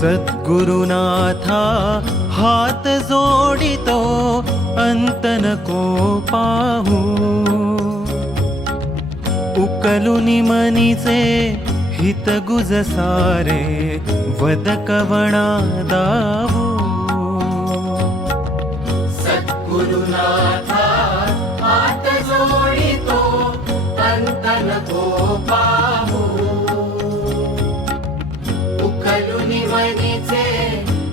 सद्गुरुनाथा हात जोडितो अंत नको पाहू उकलुनी मनीचे हित गुज सारे वद कवणा दावू सद्गुरुनाथा हात जोडितो अंत नको पाहू उकलुनी मनीचे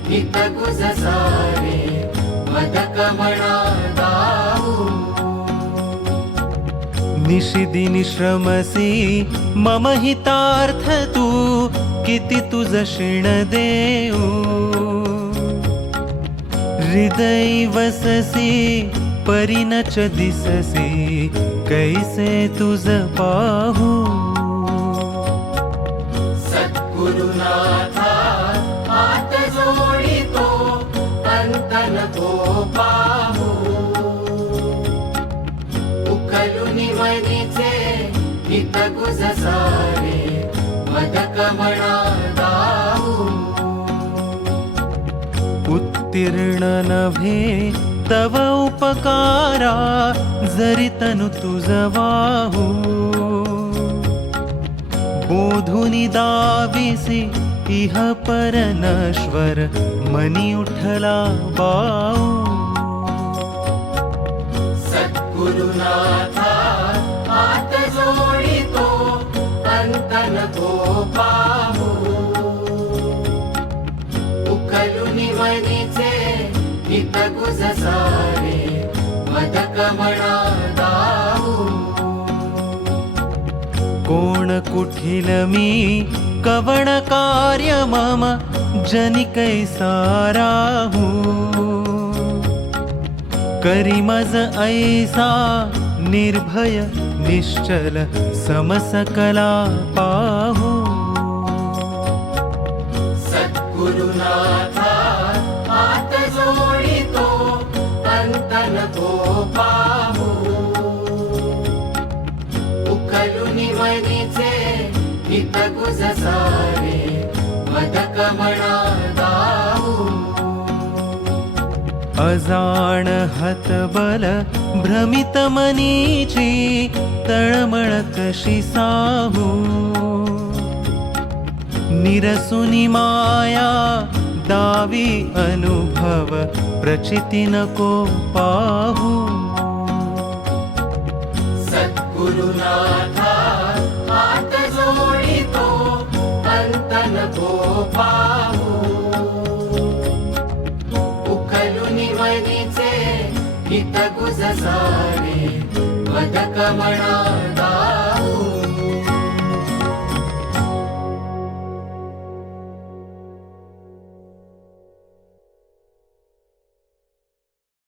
हित गुज सारे वद कवणा दावू निशिदिनी श्रमसी मम हितार्थ तू किती तुझ शिण देऊ हृदय वससी परिनच दिससी कैसे तुझ पाहू सद्गुरुनाथा हात जोडितो अंत नको पाहू उकलुनी मनीचे हित गुज सारे वद कवणा दावू उत्तीर्ण नभे तव उपकारा जरी तनु तुझ वाहू बोधुनी दाविसी इह पर नश्वर मनी उठला बाऊ सद्गुरुनाथा हात जोडितो अंत नको पाहू उकलुनी मनीचे हित गुज सारे वद कवणा दावू कोण कुठिल मी कवण कार्य मम जनि कैसा राहू करी मज ऐसा निर्भय निश्चल समसकला पाहू सद्गुरुनाथा हात जोडितो अंत नको पाहू उकलुनी मनीचे, हित गुज सारे वद कवणा दावू कोण कुठिल मी कवण कार्य मम जनि कैसा राहू करी मज ऐसा निर्भय निश्चल समसकला पाहू सद्गुरुनाथा हात जोडितो अंत नको पाहू उकलुनी मनीचे हित गुज सारे वद कवणा दावू अजाण हतबल भ्रमित मनीची तळमळ कशी साहू निरसुनी माया दावी अनुभव प्रचिती नको पाहू सद्गुरुनाथा हात जोडितो अंत नको पाहू उकलुनी मनीचे हित गुज सारे वद कवणा दावू